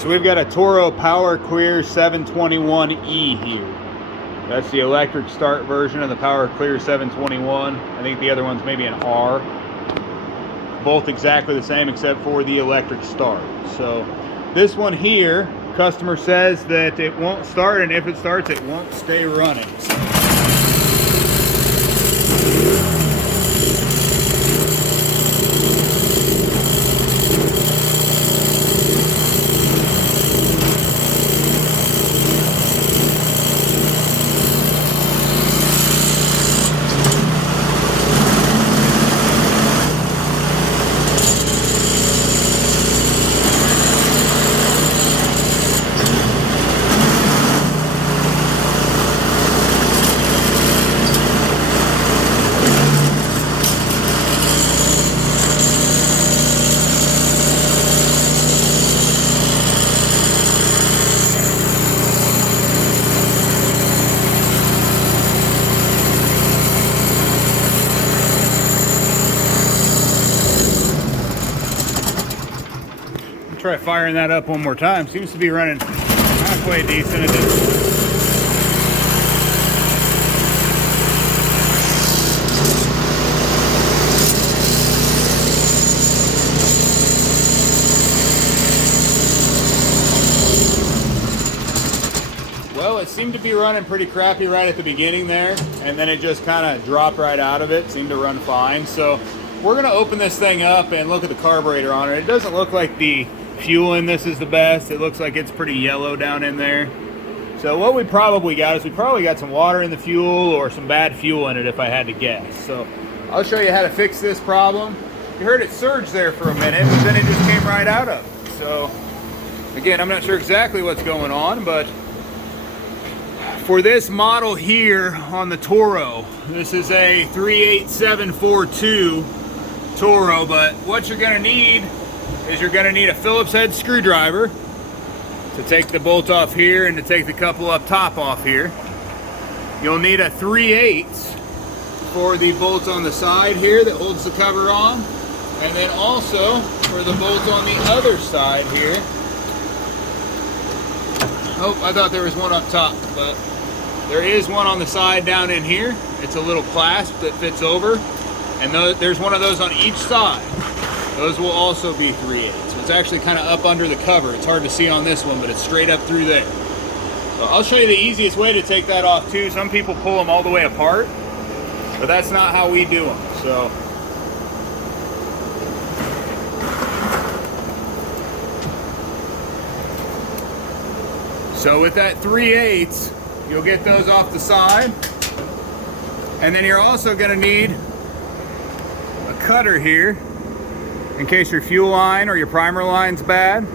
So we've got a Toro Powerclear 721E here. That's the electric start version of the Powerclear 721. I think the other one's maybe an R. Both exactly the same except for the electric start. So this one here, customer says that it won't start, and if it starts, it won't stay running. Try firing that up one more time. Seems to be running halfway decent at this point. Well, it seemed to be running pretty crappy right at the beginning there, and then it just kind of dropped right out of it. Seemed to run fine. So we're going to open this thing up and look at the carburetor on it. It doesn't look like the fuel in this is the best. It looks like it's pretty yellow down in there. So what we probably got is we probably got some water in the fuel or some bad fuel in it, if I had to guess. So I'll show you how to fix this problem. You heard it surge there for a minute, but then it just came right out of it. So again, I'm not sure exactly what's going on, but for this model here on the Toro, this is a 38742 Toro, but what you're going to need is you're going to need a Phillips head screwdriver to take the bolt off here and to take the couple up top off here. You'll need a 3/8 for the bolt on the side here that holds the cover on, and then also for the bolt on the other side here. Oh, I thought there was one up top, but there is one on the side down in here. It's a little clasp that fits over, and there's one of those on each side. Those will also be 3/8. So it's actually kind of up under the cover. It's hard to see on this one, but it's straight up through there. So I'll show you the easiest way to take that off too. Some people pull them all the way apart, but that's not how we do them. So with that 3/8, you'll get those off the side. And then you're also gonna need a cutter here in case your fuel line or your primer line's bad.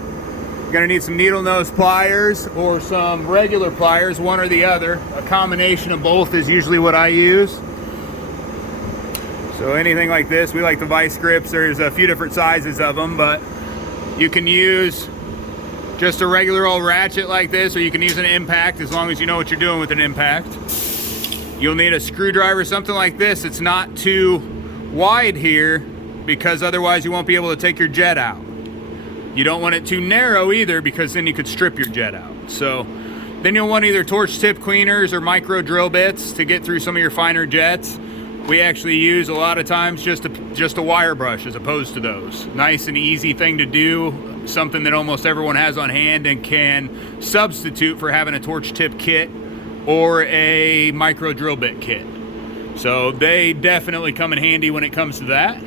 You're gonna need some needle nose pliers or some regular pliers, one or the other. A combination of both is usually what I use. So anything like this, we like the vice grips. There's a few different sizes of them, but you can use just a regular old ratchet like this, or you can use an impact as long as you know what you're doing with an impact. You'll need a screwdriver, something like this. It's not too wide here, because otherwise you won't be able to take your jet out. You don't want it too narrow either, because then you could strip your jet out. So then you'll want either torch tip cleaners or micro drill bits to get through some of your finer jets. We actually use a lot of times just a wire brush as opposed to those. Nice and easy thing to do, something that almost everyone has on hand and can substitute for having a torch tip kit or a micro drill bit kit. So they definitely come in handy when it comes to that.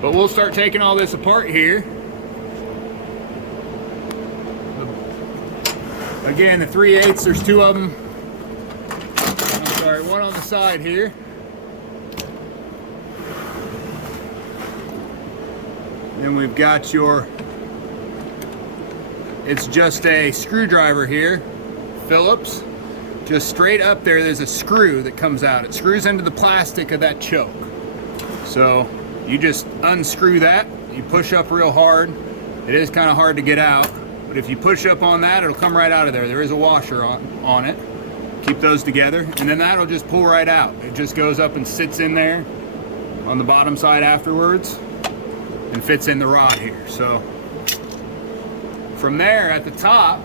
But we'll start taking all this apart here. Again, the 3/8, there's two of them. I'm sorry, one on the side here. Then we've got it's just a screwdriver here, Phillips. Just straight up there's a screw that comes out. It screws into the plastic of that choke. So you just unscrew that, you push up real hard. It is kind of hard to get out, but if you push up on that, it'll come right out of there. There is a washer on it. Keep those together, and then that'll just pull right out. It just goes up and sits in there on the bottom side afterwards and fits in the rod here. So From there, at the top,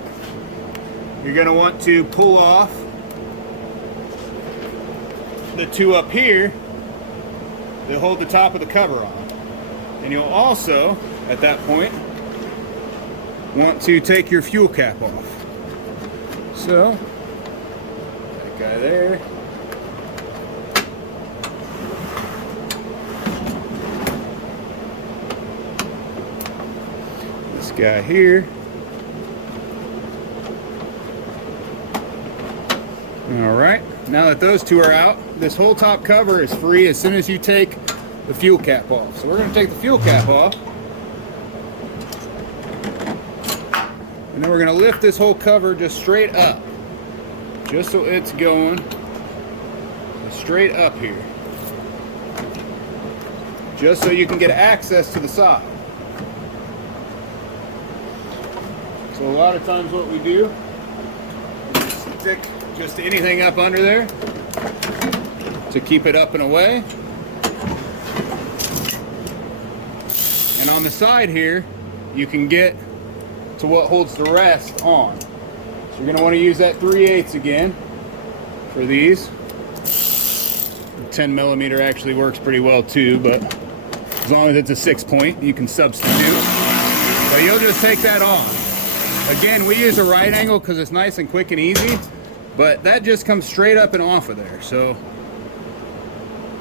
you're going to want to pull off the two up here that hold the top of the cover on. And you'll also, at that point, want to take your fuel cap off. So, that guy there. This guy here. All right, now that those two are out, this whole top cover is free as soon as you take the fuel cap off. So we're going to take the fuel cap off, and then we're going to lift this whole cover just straight up, just so it's going straight up here, just so you can get access to the side. So a lot of times what we do is stick just anything up under there to keep it up and away. And on the side here, you can get to what holds the rest on. So you're going to want to use that 3/8 again for these. The 10 millimeter actually works pretty well too, but as long as it's a 6-point, you can substitute. But you'll just take that off. Again, we use a right angle because it's nice and quick and easy. But that just comes straight up and off of there. So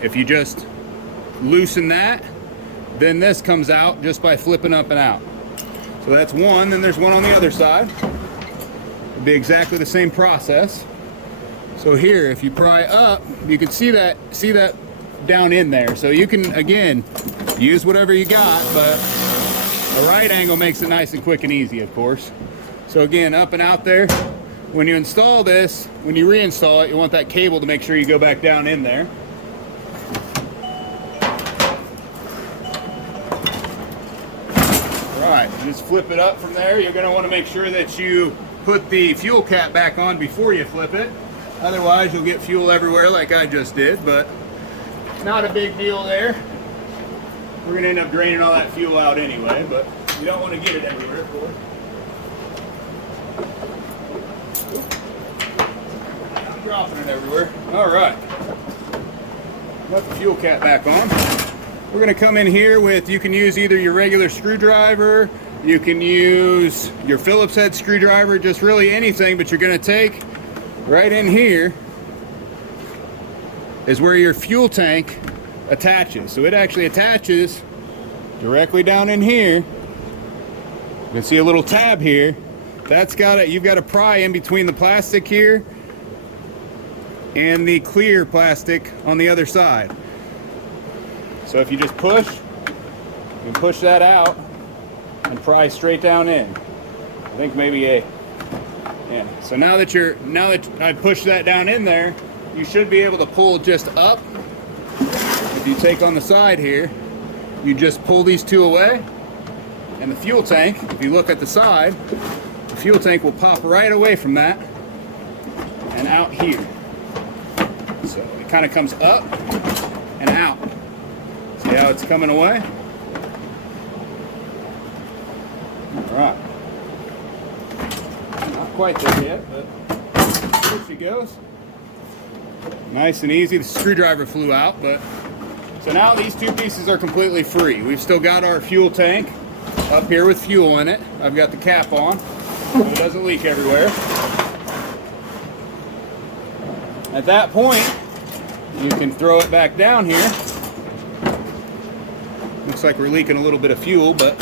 if you just loosen that, then this comes out just by flipping up and out. So that's one. Then there's one on the other side. It'll be exactly the same process. So here, if you pry up, you can see that down in there. So you can, again, use whatever you got, but a right angle makes it nice and quick and easy, of course. So again, up and out there. When you install this, when you reinstall it, you want that cable to make sure you go back down in there. Right, just flip it up from there. You're going to want to make sure that you put the fuel cap back on before you flip it. Otherwise, you'll get fuel everywhere like I just did, but not a big deal there. We're going to end up draining all that fuel out anyway, but you don't want to get it everywhere, of course. Dropping it everywhere. All right. Got the fuel cap back on. We're going to come in here with, you can use either your regular screwdriver, you can use your Phillips head screwdriver, just really anything, but you're going to take right in here is where your fuel tank attaches. So it actually attaches directly down in here. You can see a little tab here. That's got it. You've got to pry in between the plastic here and the clear plastic on the other side. So if you just push, you can push that out and pry straight down in. I think maybe yeah. So now that I pushed that down in there, you should be able to pull just up. If you take on the side here, you just pull these two away, and the fuel tank, if you look at the side, the fuel tank will pop right away from that and out here. So it kind of comes up and out. See how it's coming away? All right. Not quite there yet, but here she goes. Nice and easy. The screwdriver flew out, but so now these two pieces are completely free. We've still got our fuel tank up here with fuel in it. I've got the cap on so it doesn't leak everywhere. At that point, you can throw it back down here. Looks like we're leaking a little bit of fuel, but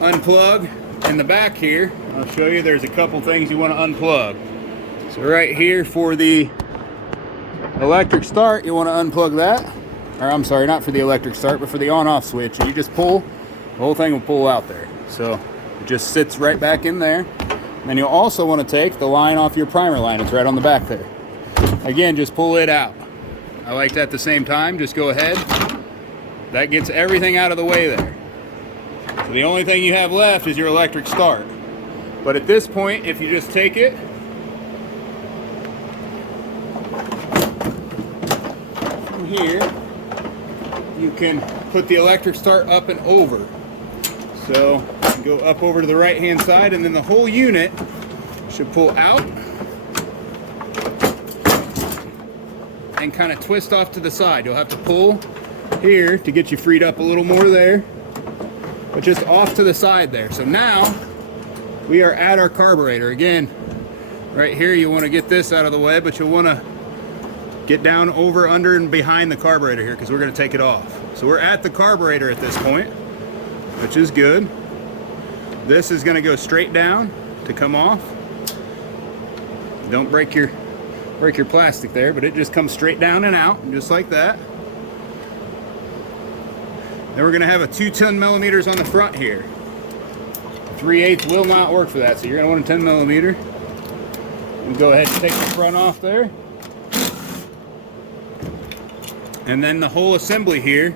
unplug in the back here. I'll show you there's a couple things you want to unplug. So right here for the electric start, you want to unplug that. Or I'm sorry, not for the electric start, but for the on-off switch. And you just pull, the whole thing will pull out there. So it just sits right back in there. And you'll also want to take the line off your primer line. It's right on the back there. Again, just pull it out. I like that at the same time. Just go ahead. That gets everything out of the way there. So the only thing you have left is your electric start. But at this point, if you just take it, from here, you can put the electric start up and over. So go up over to the right hand side, and then the whole unit should pull out and kind of twist off to the side. You'll have to pull here to get you freed up a little more there, but just off to the side there. So now we are at our carburetor. Again, right here you want to get this out of the way, but you'll want to get down over, under, and behind the carburetor here because we're going to take it off. So we're at the carburetor at this point, which is good. This is going to go straight down to come off. Don't break your plastic there, but it just comes straight down and out, just like that. Then we're going to have a 210 millimeters on the front here. 3/8 will not work for that, so you're going to want a 10 millimeter. And go ahead and take the front off there. And then the whole assembly here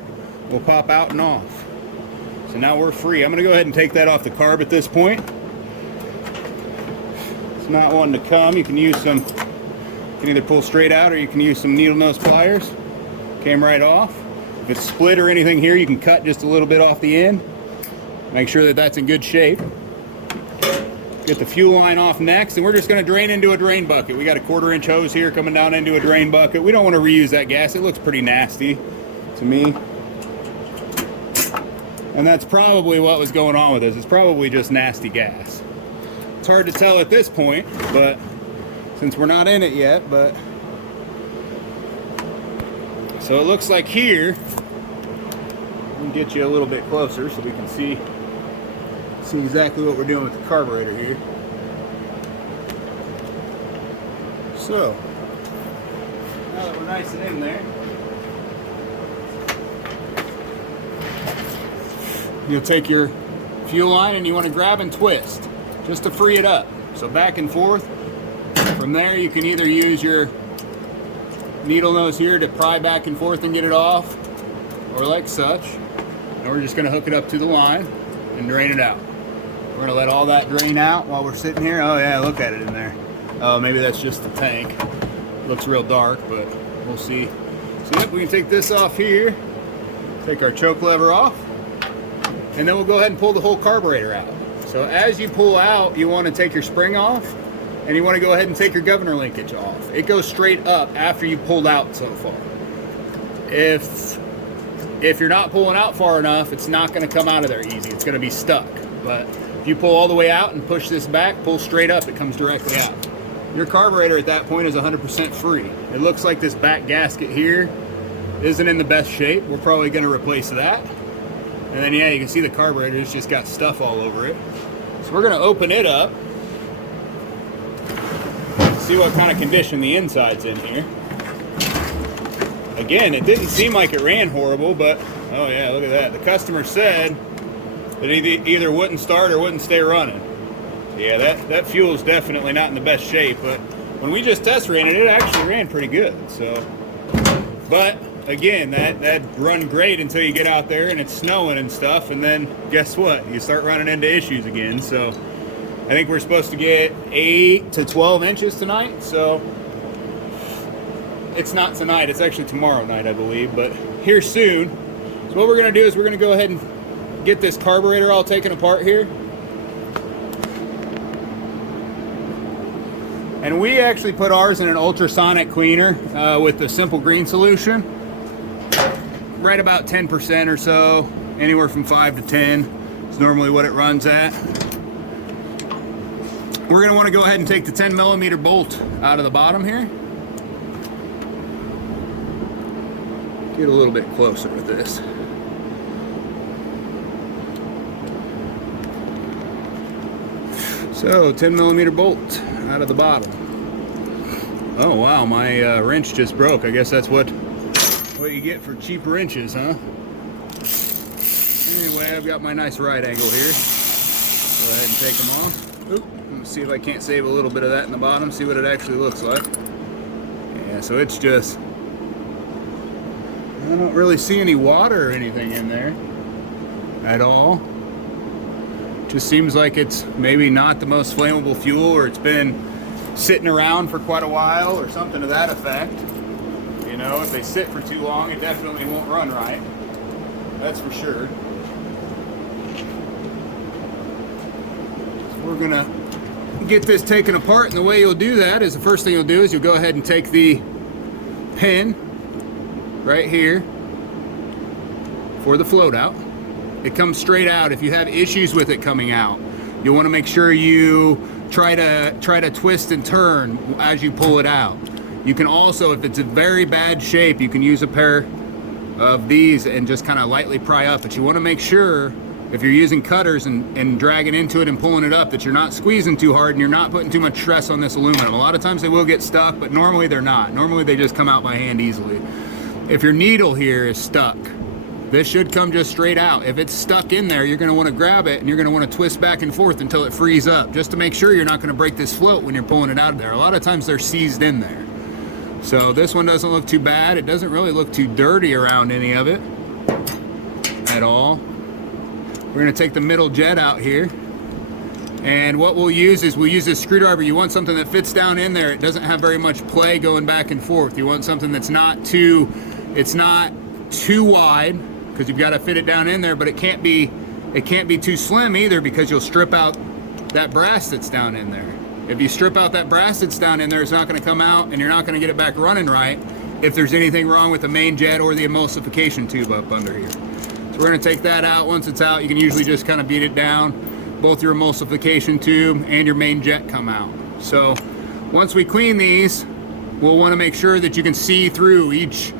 will pop out and off. So now we're free. I'm going to go ahead and take that off the carb at this point. It's not wanting to come. You can use some, you can either pull straight out or you can use some needle nose pliers. Came right off. If it's split or anything here, you can cut just a little bit off the end. Make sure that that's in good shape. Get the fuel line off next, and we're just going to drain into a drain bucket. We got a 1/4 inch hose here coming down into a drain bucket. We don't want to reuse that gas. It looks pretty nasty to me. And that's probably what was going on with this. It's probably just nasty gas. It's hard to tell at this point, but since we're not in it yet, but so it looks like here, let me get you a little bit closer so we can see exactly what we're doing with the carburetor here. So, now that we're nice and in there, you'll take your fuel line and you want to grab and twist just to free it up. So back and forth. From there you can either use your needle nose here to pry back and forth and get it off, or like such. And we're just going to hook it up to the line and drain it out. We're going to let all that drain out while we're sitting here. Oh yeah, look at it in there. Oh, maybe that's just the tank. Looks real dark, but we'll see. So yep, we can take this off here, take our choke lever off, and then we'll go ahead and pull the whole carburetor out. So as you pull out, you want to take your spring off, and you want to go ahead and take your governor linkage off. It goes straight up after you pulled out so far. If you're not pulling out far enough, it's not going to come out of there easy. It's going to be stuck. But if you pull all the way out and push this back, pull straight up, it comes directly out. Your carburetor at that point is 100% free. It looks like this back gasket here isn't in the best shape. We're probably going to replace that. And then yeah, you can see the carburetor's just got stuff all over it. So we're going to open it up, see what kind of condition the inside's in here. Again, it didn't seem like it ran horrible, but oh yeah, look at that. The customer said that it either wouldn't start or wouldn't stay running. Yeah, that fuel is definitely not in the best shape, but when we just test ran it, it actually ran pretty good. So, but again, that run great until you get out there and it's snowing and stuff, and then guess what? You start running into issues again. So I think we're supposed to get 8 to 12 inches tonight, so it's not tonight, it's actually tomorrow night, I believe, but here soon. So what we're gonna do is we're gonna go ahead and get this carburetor all taken apart here. And we actually put ours in an ultrasonic cleaner with the simple green solution. Right about 10% or so, anywhere from 5 to 10 is normally what it runs at. We're gonna wanna go ahead and take the 10 millimeter bolt out of the bottom here. Get a little bit closer with this. So 10 millimeter bolt out of the bottom. Oh wow, my wrench just broke. I guess that's what you get for cheap wrenches, huh? Anyway, I've got my nice right angle here. Go ahead and take them off. Oop, let me see if I can't save a little bit of that in the bottom, see what it actually looks like. Yeah, so it's just, I don't really see any water or anything in there at all. Just seems like it's maybe not the most flammable fuel, or it's been sitting around for quite a while or something to that effect. You know, if they sit for too long, it definitely won't run right. That's for sure. we're gonna get this taken apart, and the way you'll do that is the first thing you'll do is you'll go ahead and take the pin right here for the float out. It comes straight out. If you have issues with it coming out, you'll want to make sure you try to twist and turn as you pull it out. You can also, if it's a very bad shape, you can use a pair of these and just kind of lightly pry up, but you want to make sure if you're using cutters and dragging into it and pulling it up that you're not squeezing too hard and you're not putting too much stress on this aluminum. A lot of times they will get stuck, but normally they're not. Normally they just come out by hand easily. If your needle here is stuck, this should come just straight out. If it's stuck in there, you're going to want to grab it and you're going to want to twist back and forth until it frees up, just to make sure you're not going to break this float when you're pulling it out of there. A lot of times they're seized in there. So this one doesn't look too bad. It doesn't really look too dirty around any of it at all. We're going to take the middle jet out here, and what we'll use is we'll use this screwdriver. You want something that fits down in there. It doesn't have very much play going back and forth. You want something that's not too wide, because you've got to fit it down in there, but it can't be too slim either, because you'll strip out that brass that's down in there. If you strip out that brass that's down in there, it's not going to come out, and you're not going to get it back running right if there's anything wrong with the main jet or the emulsification tube up under here. So we're going to take that out. Once it's out, you can usually just kind of beat it down. Both your emulsification tube and your main jet come out. So once we clean these, we'll want to make sure that you can see through each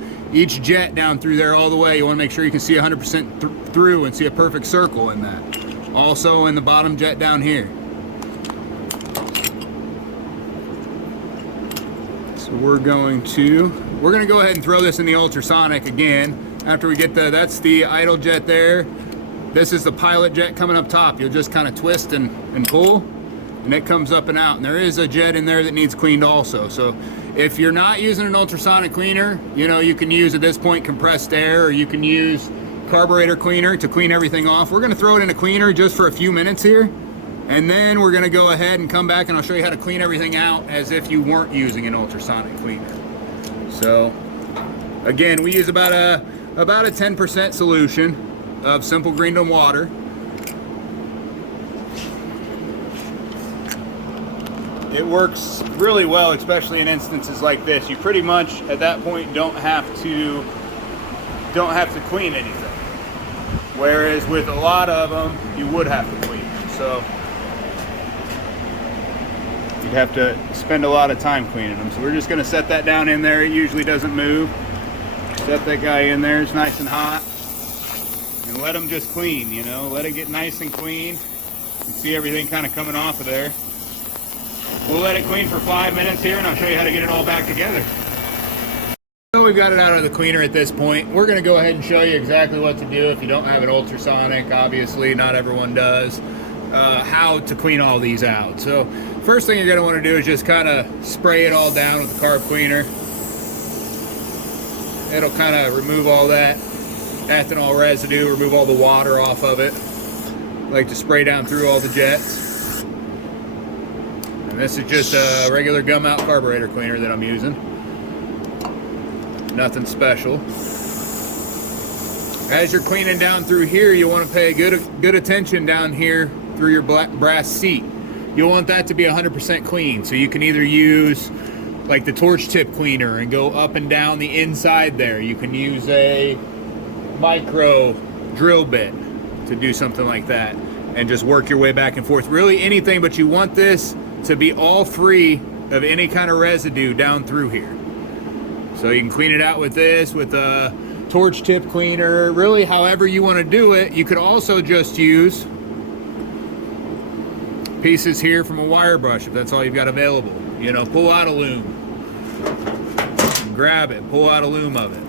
jet down through there all the way. You want to make sure you can see 100% through and see a perfect circle in that. Also in the bottom jet down here. So we're going to go ahead and throw this in the ultrasonic again. After we get that's the idle jet there. This is the pilot jet coming up top. You'll just kind of twist and pull, and it comes up and out. And there is a jet in there that needs cleaned also. So if you're not using an ultrasonic cleaner, you can use at this point compressed air, or you can use carburetor cleaner to clean everything off. We're going to throw it in a cleaner just for a few minutes here, and then we're going to go ahead and come back and I'll show you how to clean everything out as if you weren't using an ultrasonic cleaner. So again, we use about a 10% solution of simple Greenland water. It works really well, especially in instances like this. You pretty much at that point don't have to clean anything. Whereas with a lot of them, you would have to clean. So you'd have to spend a lot of time cleaning them. So we're just going to set that down in there. It usually doesn't move. Set that guy in there. It's nice and hot. And let them just clean, let it get nice and clean. You can see everything kind of coming off of there. We'll let it clean for 5 minutes here, and I'll show you how to get it all back together. So we've got it out of the cleaner at this point. We're going to go ahead and show you exactly what to do if you don't have an ultrasonic. Obviously, not everyone does. How to clean all these out. So first thing you're going to want to do is just kind of spray it all down with the carb cleaner. It'll kind of remove all that ethanol residue, remove all the water off of it. I like to spray down through all the jets. And this is just a regular gum out carburetor cleaner that I'm using. Nothing special. As you're cleaning down through here, you want to pay good attention down here through your brass seat. You'll want that to be 100% clean. So you can either use like the torch tip cleaner and go up and down the inside there. You can use a micro drill bit to do something like that and just work your way back and forth. Really anything, but you want this to be all free of any kind of residue down through here. So you can clean it out with this, with a torch tip cleaner, really however you want to do it. You could also just use pieces here from a wire brush if that's all you've got available. Pull out a loom, grab it, pull out a loom of it.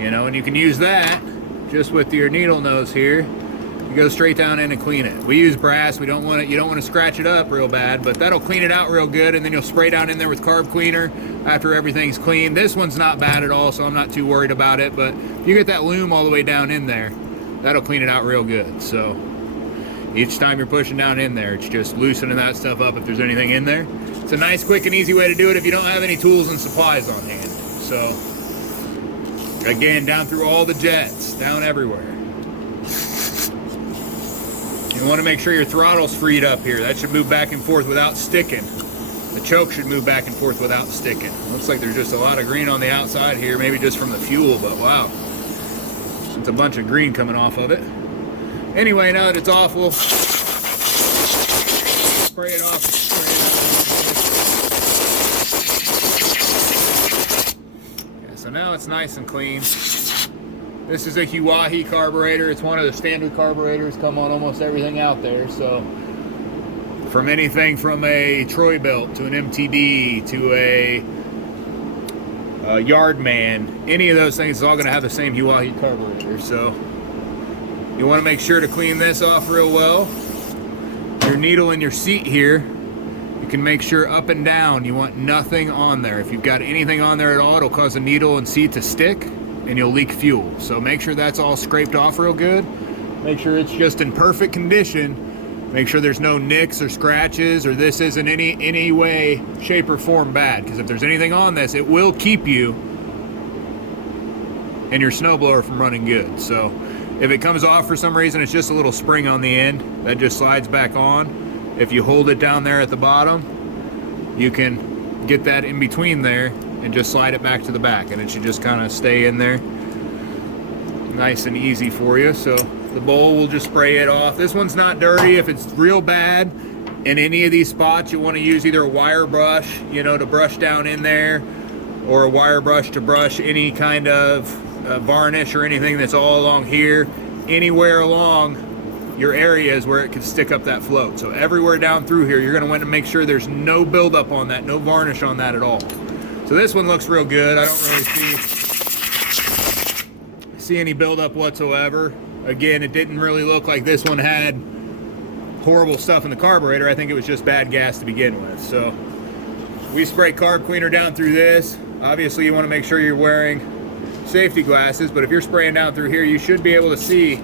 And you can use that just with your needle nose here. You go straight down in and clean it. We use brass. You don't want to scratch it up real bad, but that'll clean it out real good. And then you'll spray down in there with carb cleaner after everything's clean. This one's not bad at all, so I'm not too worried about it. But if you get that loom all the way down in there, that'll clean it out real good. So each time you're pushing down in there, it's just loosening that stuff up if there's anything in there. It's a nice, quick, and easy way to do it if you don't have any tools and supplies on hand. So again, down through all the jets, down everywhere. You want to make sure your throttle's freed up here. That should move back and forth without sticking. The choke should move back and forth without sticking. Looks like there's just a lot of green on the outside here, maybe just from the fuel, but wow. It's a bunch of green coming off of it. Anyway, now that it's off, we'll spray it off. Yeah, so now it's nice and clean. This is a Hiwahi carburetor. It's one of the standard carburetors, come on almost everything out there. So from anything from a Troy belt to an MTD to a Yardman, any of those things is all going to have the same Hiwahi carburetor. So you want to make sure to clean this off real well. Your needle in your seat here, you can make sure up and down you want nothing on there. If you've got anything on there at all, it'll cause the needle and seat to stick and you'll leak fuel. So make sure that's all scraped off real good. Make sure it's just in perfect condition. Make sure there's no nicks or scratches, or this isn't any way, shape, or form bad. Because if there's anything on this, it will keep you and your snowblower from running good. So if it comes off for some reason, it's just a little spring on the end that just slides back on. If you hold it down there at the bottom, you can get that in between there and just slide it back to the back, and it should just kind of stay in there nice and easy for you. So the bowl, will just spray it off. This one's not dirty. If it's real bad in any of these spots, you want to use either a wire brush, you know, to brush down in there, or a wire brush to brush any kind of varnish or anything that's all along here, anywhere along your areas where it can stick up that float. So everywhere down through here, you're going to want to make sure there's no buildup on that, no varnish on that at all. So this one looks real good. I don't really see any buildup whatsoever. Again, it didn't really look like this one had horrible stuff in the carburetor. I think it was just bad gas to begin with. So we spray carb cleaner down through this. Obviously you want to make sure you're wearing safety glasses, but if you're spraying down through here, you should be able to see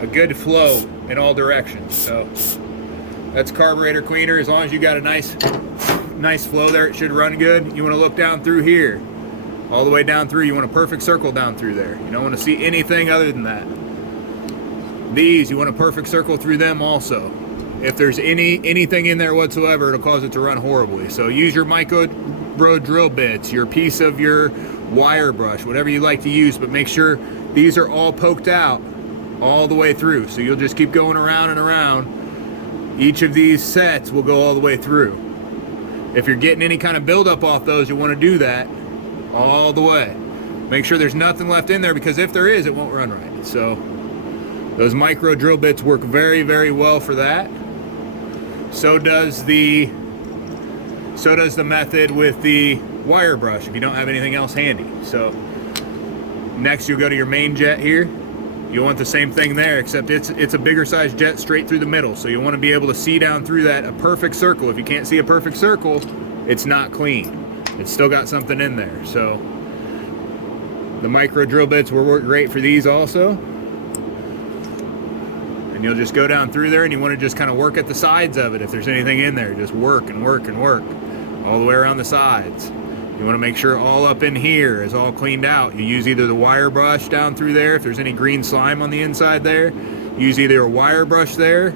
a good flow in all directions. So that's carburetor cleaner. As long as you got a nice flow there, it should run good. You want to look down through here, all the way down through. You want a perfect circle down through there. You don't want to see anything other than that. These, you want a perfect circle through them also. If there's anything in there whatsoever, it'll cause it to run horribly. So use your micro drill bits, your piece of your wire brush, whatever you like to use, but make sure these are all poked out all the way through. So you'll just keep going around and around. Each of these sets will go all the way through. If you're getting any kind of buildup off those, you want to do that all the way. Make sure there's nothing left in there, because if there is, it won't run right. So those micro drill bits work very, very well for that. So does the method with the wire brush if you don't have anything else handy. So next you'll go to your main jet here. You want the same thing there, except it's a bigger size jet straight through the middle. So you want to be able to see down through that a perfect circle. If you can't see a perfect circle, it's not clean. It's still got something in there. So the micro drill bits will work great for these also. And you'll just go down through there, and you want to just kind of work at the sides of it. If there's anything in there, just work and work and work all the way around the sides. You want to make sure all up in here is all cleaned out. You use either the wire brush down through there. If there's any green slime on the inside there, use either a wire brush there,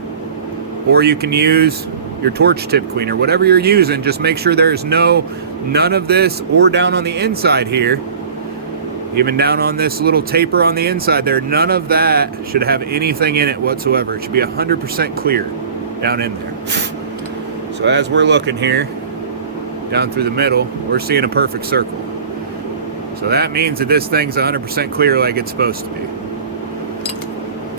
or you can use your torch tip cleaner. Whatever you're using, just make sure there's none of this, or down on the inside here, even down on this little taper on the inside there, none of that should have anything in it whatsoever. It should be 100% clear down in there. So as we're looking here, down through the middle, we're seeing a perfect circle. So that means that this thing's 100% clear like it's supposed to be.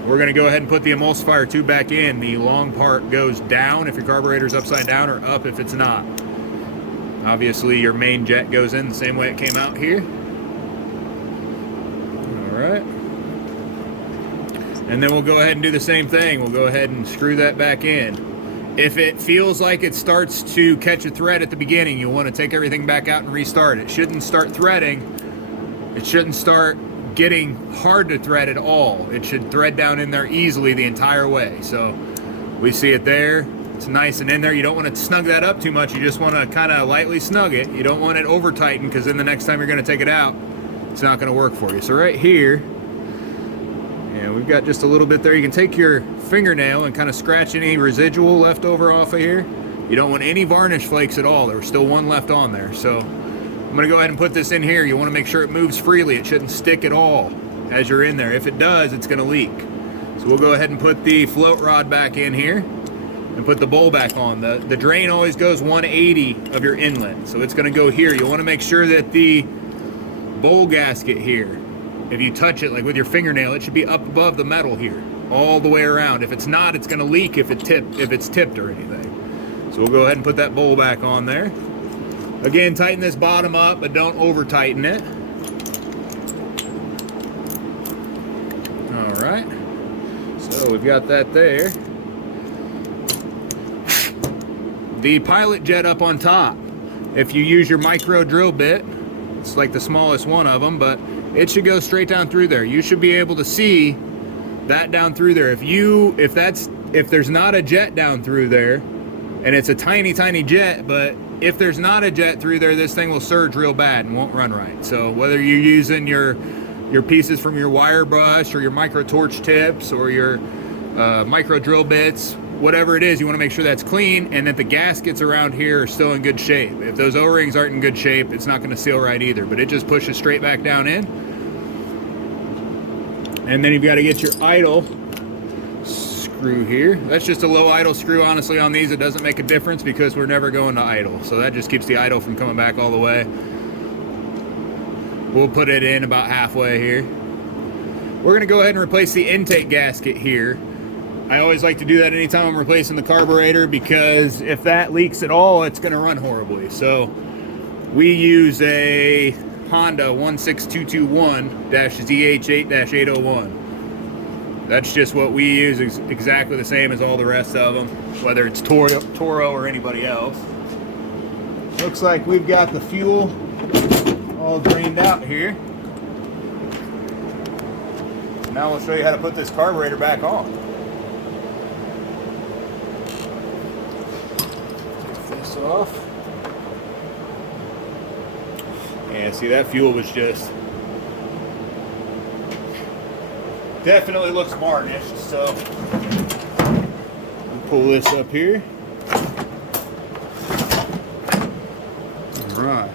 We're going to go ahead and put the emulsifier tube back in. The long part goes down if your carburetor's upside down, or up if it's not. Obviously your main jet goes in the same way it came out here. Alright. And then we'll go ahead and do the same thing. We'll go ahead and screw that back in. If it feels like it starts to catch a thread at the beginning, you'll want to take everything back out and restart. It shouldn't start threading. It shouldn't start getting hard to thread at all. It should thread down in there easily the entire way. So we see it there. It's nice and in there. You don't want to snug that up too much. You just want to kind of lightly snug it. You don't want it over tightened, because then the next time you're going to take it out, it's not going to work for you. So right here, yeah, we've got just a little bit there. You can take your fingernail and kind of scratch any residual left over off of here. You don't want any varnish flakes at all. There was still one left on there. So I'm gonna go ahead and put this in here. You wanna make sure it moves freely. It shouldn't stick at all as you're in there. If it does, it's gonna leak. So we'll go ahead and put the float rod back in here and put the bowl back on. The drain always goes 180 of your inlet. So it's gonna go here. You wanna make sure that the bowl gasket here, if you touch it like with your fingernail, it should be up above the metal here, all the way around. If it's not, it's gonna leak if it's tipped or anything. So we'll go ahead and put that bowl back on there. Again, tighten this bottom up, but don't over tighten it. All right, so we've got that there. The pilot jet up on top, if you use your micro drill bit, it's like the smallest one of them, but it should go straight down through there. You should be able to see that down through there. If there's not a jet down through there, and it's a tiny jet, but if there's not a jet through there, this thing will surge real bad and won't run right. So whether you're using your pieces from your wire brush or your micro torch tips or your micro drill bits, whatever it is, you want to make sure that's clean and that the gaskets around here are still in good shape. If those O-rings aren't in good shape, it's not going to seal right either, but it just pushes straight back down in. And then you've got to get your idle screw here. That's just a low idle screw. Honestly, on these it doesn't make a difference because we're never going to idle, so that just keeps the idle from coming back all the way. We'll put it in about halfway here. We're going to go ahead and replace the intake gasket here. I always like to do that anytime I'm replacing the carburetor, because if that leaks at all, it's going to run horribly. So we use a Honda 16221-ZH8-801. That's just what we use, exactly the same as all the rest of them, whether it's Toro or anybody else. Looks like we've got the fuel all drained out here. Now we'll show you how to put this carburetor back on. Take this off. Yeah, see, that fuel was just definitely looks varnished, so we'll pull this up here. All right,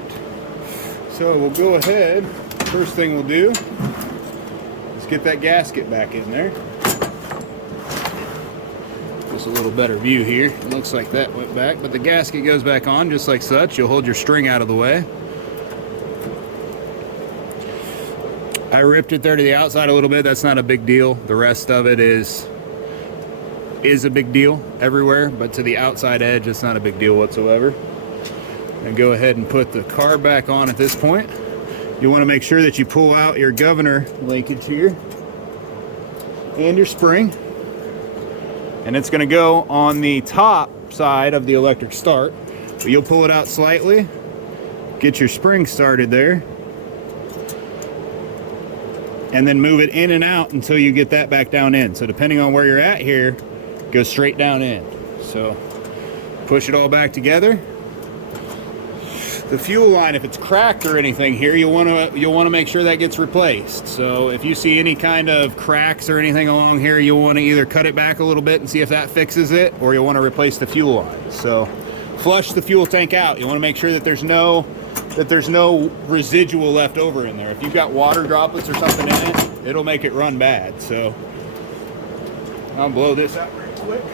so we'll go ahead. First thing we'll do is get that gasket back in there. Just a little better view here. It looks like that went back, but the gasket goes back on just like such. You'll hold your string out of the way. I ripped it there to the outside a little bit. That's not a big deal. The rest of it is a big deal everywhere, but to the outside edge, it's not a big deal whatsoever. And go ahead and put the carb back on at this point. You want to make sure that you pull out your governor linkage here and your spring. And it's going to go on the top side of the electric start. But you'll pull it out slightly, get your spring started there, and then move it in and out until you get that back down in. So depending on where you're at here, go straight down in. So push it all back together. The fuel line, if it's cracked or anything here, you'll want to make sure that gets replaced. So if you see any kind of cracks or anything along here, you'll want to either cut it back a little bit and see if that fixes it, or you'll want to replace the fuel line. So flush the fuel tank out. You want to make sure that there's no residual left over in there. If you've got water droplets or something in it, it'll make it run bad. So I'll blow this out real quick.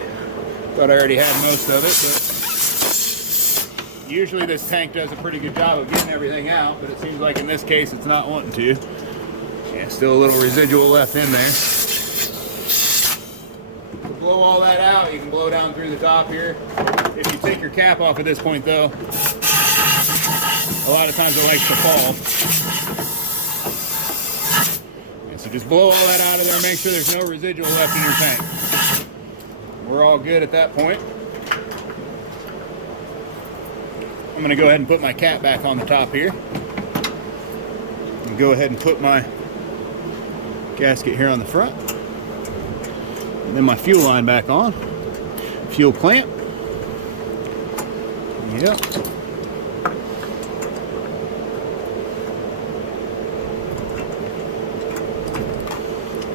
Thought I already had most of it, but usually this tank does a pretty good job of getting everything out, but it seems like in this case it's not wanting to. Yeah, still a little residual left in there. To blow all that out, you can blow down through the top here. If you take your cap off at this point though, a lot of times it likes to fall. And so just blow all that out of there, make sure there's no residual left in your tank. We're all good at that point. I'm going to go ahead and put my cap back on the top here. And go ahead and put my gasket here on the front. And then my fuel line back on. Fuel clamp. Yep.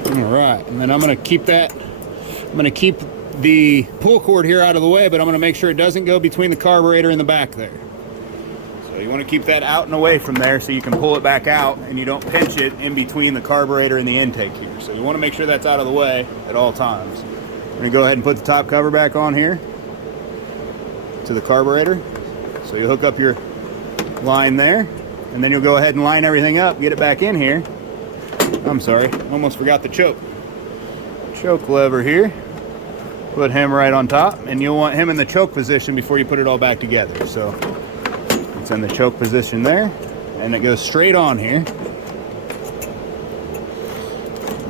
All right, and then I'm going to keep that I'm going to keep the pull cord here out of the way, but I'm going to make sure it doesn't go between the carburetor and the back there. So you want to keep that out and away from there so you can pull it back out and you don't pinch it in between the carburetor and the intake here. So you want to make sure that's out of the way at all times. I'm going to go ahead and put the top cover back on here to the carburetor. So you hook up your line there, and then you'll go ahead and line everything up, get it back in here. I'm sorry, almost forgot the choke lever here. Put him right on top, and you'll want him in the choke position before you put it all back together. So it's in the choke position there, and it goes straight on here.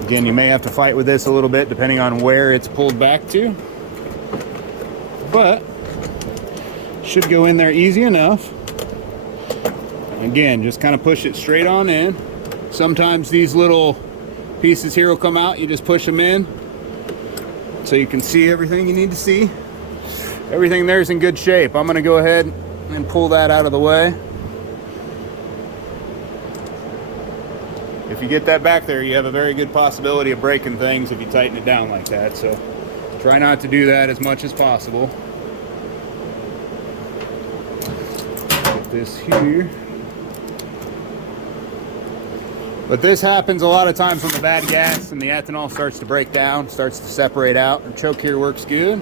Again, you may have to fight with this a little bit depending on where it's pulled back to, but should go in there easy enough. Again, just kind of push it straight on in. Sometimes these little pieces here will come out. You just push them in so you can see everything you need to see. Everything there is in good shape. I'm going to go ahead and pull that out of the way. If you get that back there, you have a very good possibility of breaking things if you tighten it down like that. So try not to do that as much as possible. Put this here. But this happens a lot of times when the bad gas and the ethanol starts to break down, starts to separate out. The choke here works good.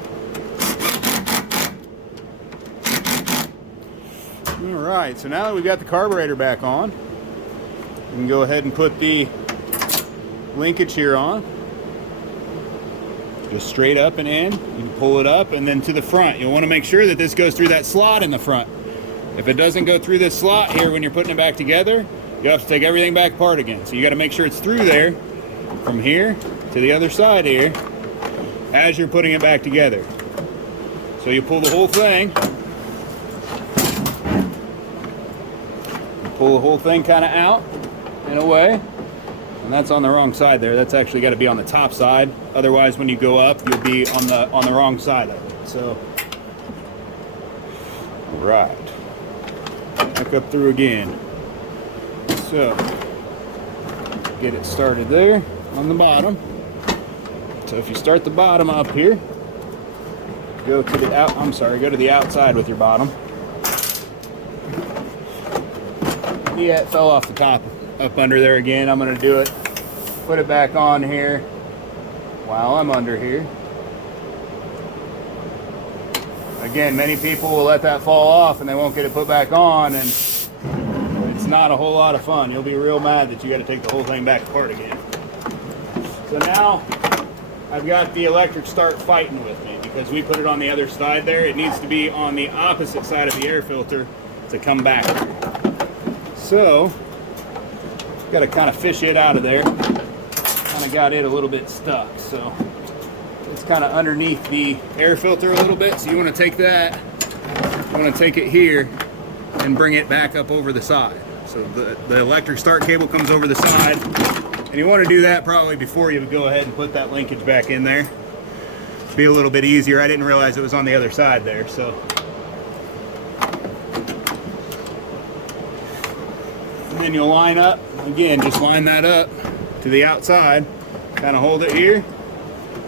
All right, so now that we've got the carburetor back on, we can go ahead and put the linkage here on. Just straight up and in. You can pull it up and then to the front. You'll want to make sure that this goes through that slot in the front. If it doesn't go through this slot here when you're putting it back together, you have to take everything back apart again. So you got to make sure it's through there from here to the other side here as you're putting it back together. So you pull the whole thing. You pull the whole thing kind of out and away. And that's on the wrong side there. That's actually got to be on the top side. Otherwise, when you go up, you'll be on the wrong side of it. So, all right. Back up through again. So, get it started there on the bottom. So if you start the bottom up here, go to the outside with your bottom. Yeah, it fell off the top up under there again. I'm going to do it. Put it back on here while I'm under here. Again, many people will let that fall off and they won't get it put back on, and it's not a whole lot of fun. You'll be real mad that you got to take the whole thing back apart again. So now I've got the electric start fighting with me because we put it on the other side there. It needs to be on the opposite side of the air filter to come back. So got to kind of fish it out of there. Kind of got it a little bit stuck. So it's kind of underneath the air filter a little bit. So you want to take that, you want to take it here and bring it back up over the side. So the electric start cable comes over the side, and you want to do that probably before you go ahead and put that linkage back in there. Be a little bit easier. I didn't realize it was on the other side there. So and then you'll line up, again, just line that up to the outside, kind of hold it here.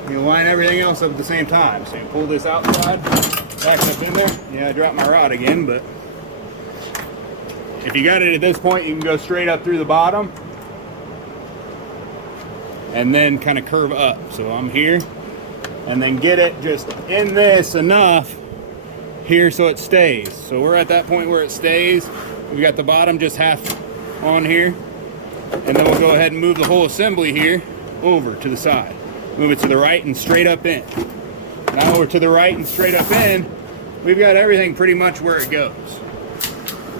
You'll line everything else up at the same time. So you pull this outside, back up in there. Yeah, I dropped my rod again, but if you got it at this point, you can go straight up through the bottom and then kind of curve up. So I'm here, and then get it just in this enough here so it stays. So we're at that point where it stays. We've got the bottom just half on here, and then we'll go ahead and move the whole assembly here over to the side. Move it to the right and straight up in. Now we're to the right and straight up in. We've got everything pretty much where it goes.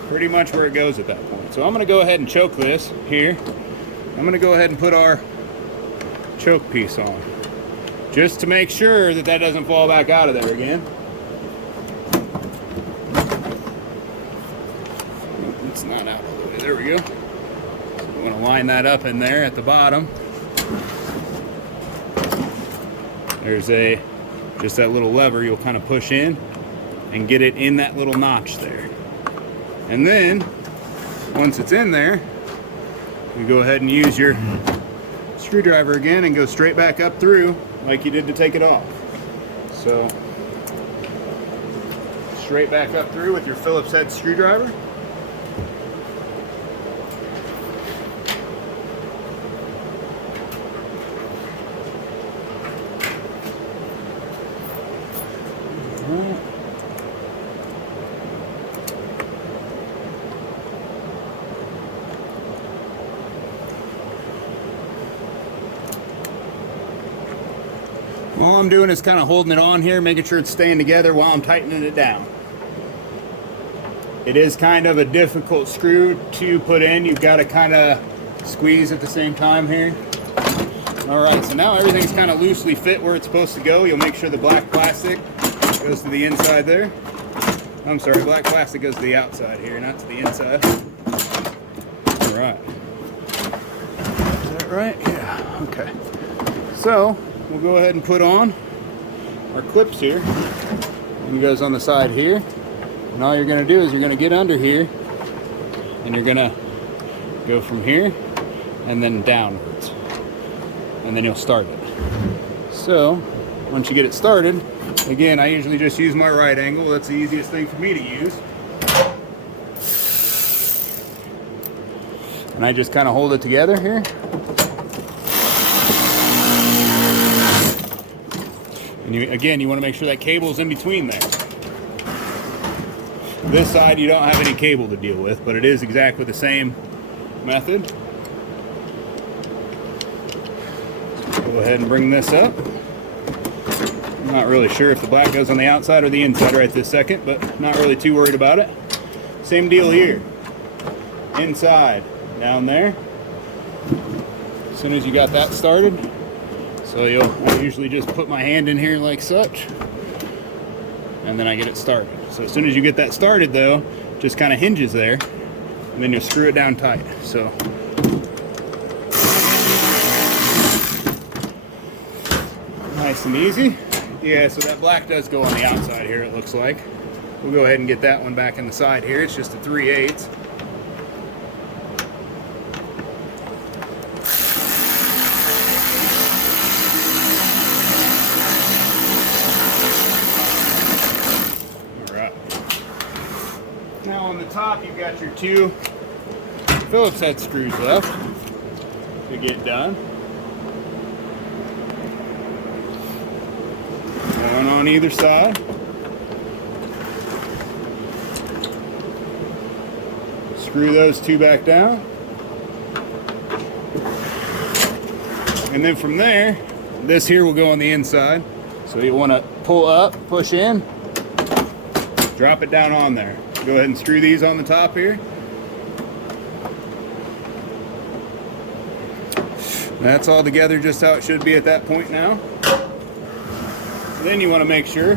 Pretty much where it goes at that point. So I'm going to go ahead and choke this here. I'm going to go ahead and put our choke piece on, just to make sure that that doesn't fall back out of there again. It's not out all the way. There we go. So we want to line that up in there at the bottom. There's just that little lever you'll kind of push in and get it in that little notch there. And then, once it's in there, you go ahead and use your screwdriver again and go straight back up through like you did to take it off. So straight back up through with your Phillips head screwdriver. All I'm doing is kind of holding it on here, making sure it's staying together while I'm tightening it down. It is kind of a difficult screw to put in. You've got to kind of squeeze at the same time here. Alright, so now everything's kind of loosely fit where it's supposed to go. You'll make sure the black plastic goes to the inside there. I'm sorry, black plastic goes to the outside here, not to the inside. Alright. Is that right? Yeah, okay. So, we'll go ahead and put on our clips here. And it goes on the side here. And all you're going to do is you're going to get under here and you're going to go from here and then downwards. And then you'll start it. So, once you get it started, again, I usually just use my right angle. That's the easiest thing for me to use. And I just kind of hold it together here. And again, you want to make sure that cable's in between there. This side, you don't have any cable to deal with, but it is exactly the same method. Go ahead and bring this up. I'm not really sure if the black goes on the outside or the inside right this second, but not really too worried about it. Same deal here. Inside, down there. As soon as you got that started, so I usually just put my hand in here like such, and then I get it started. So as soon as you get that started though, just kind of hinges there, and then you'll screw it down tight. So nice and easy. Yeah, so that black does go on the outside here, it looks like. We'll go ahead and get that one back in the side here. It's just a 3/8. Now on the top, you've got your 2 Phillips head screws left to get done. One on either side. Screw those 2 back down. And then from there, this here will go on the inside. So you want to pull up, push in, drop it down on there. Go ahead and screw these on the top here. That's all together just how it should be at that point now. Then you want to make sure,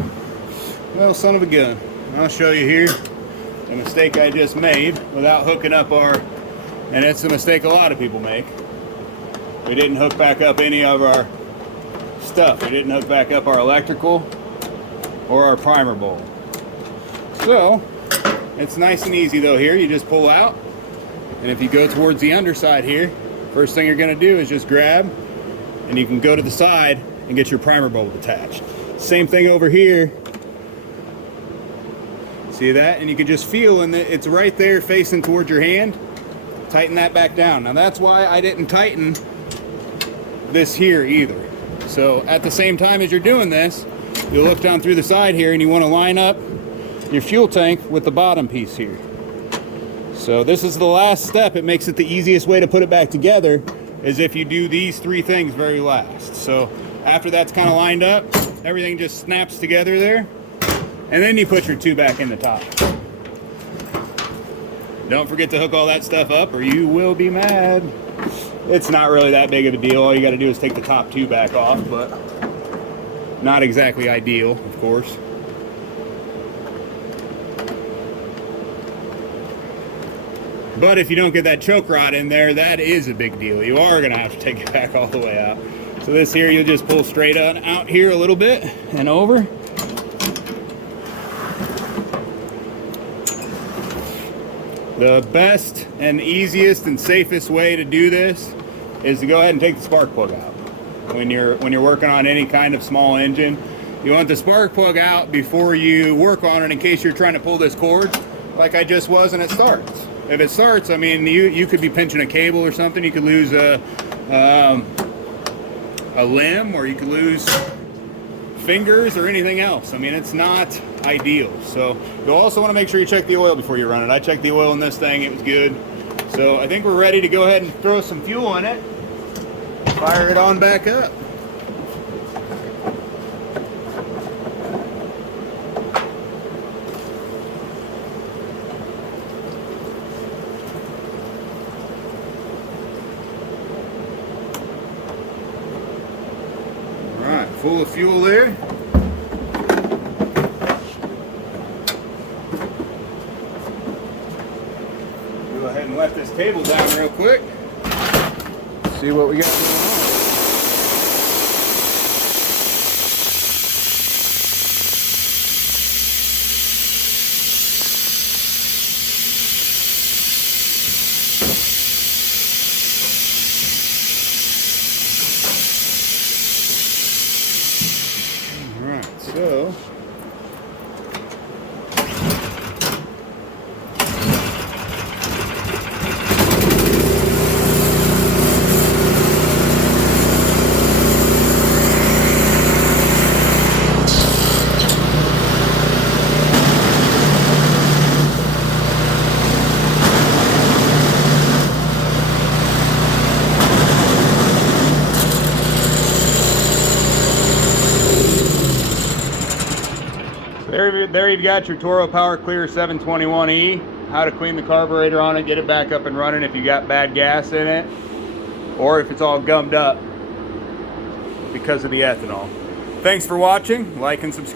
well, son of a gun, I'll show you here the mistake I just made without hooking up and it's a mistake a lot of people make. We didn't hook back up any of our stuff. We didn't hook back up our electrical or our primer bowl. So, it's nice and easy though here. You just pull out, and if you go towards the underside here, first thing you're going to do is just grab, and you can go to the side and get your primer bulb attached. Same thing over here. See that? And you can just feel, and it's right there facing towards your hand. Tighten that back down. Now that's why I didn't tighten this here either. So at the same time as you're doing this, you'll look down through the side here and you want to line up your fuel tank with the bottom piece here. So this is the last step. It makes it the easiest way to put it back together is if you do these 3 things very last. So after that's kind of lined up, everything just snaps together there, and then you put your 2 back in the top. Don't forget to hook all that stuff up or you will be mad. It's not really that big of a deal. All you got to do is take the top 2 back off, but not exactly ideal, of course. But if you don't get that choke rod in there, that is a big deal. You are going to have to take it back all the way out. So this here, you'll just pull straight out here a little bit and over. The best and easiest and safest way to do this is to go ahead and take the spark plug out. when you're working on any kind of small engine. You want the spark plug out before you work on it in case you're trying to pull this cord like I just was and it starts. If it starts, I mean, you could be pinching a cable or something. You could lose a limb, or you could lose fingers or anything else. I mean, it's not ideal. So you'll also want to make sure you check the oil before you run it. I checked the oil in this thing, it was good. So I think we're ready to go ahead and throw some fuel in it. Fire it on back up. Alright, full of fuel there. Go ahead and let this table down real quick. See what we got going on. Alright, so there you've got your Toro Powerclear 721E. How to clean the carburetor on it, get it back up and running if you got bad gas in it, or if it's all gummed up because of the ethanol. Thanks for watching. Like and subscribe.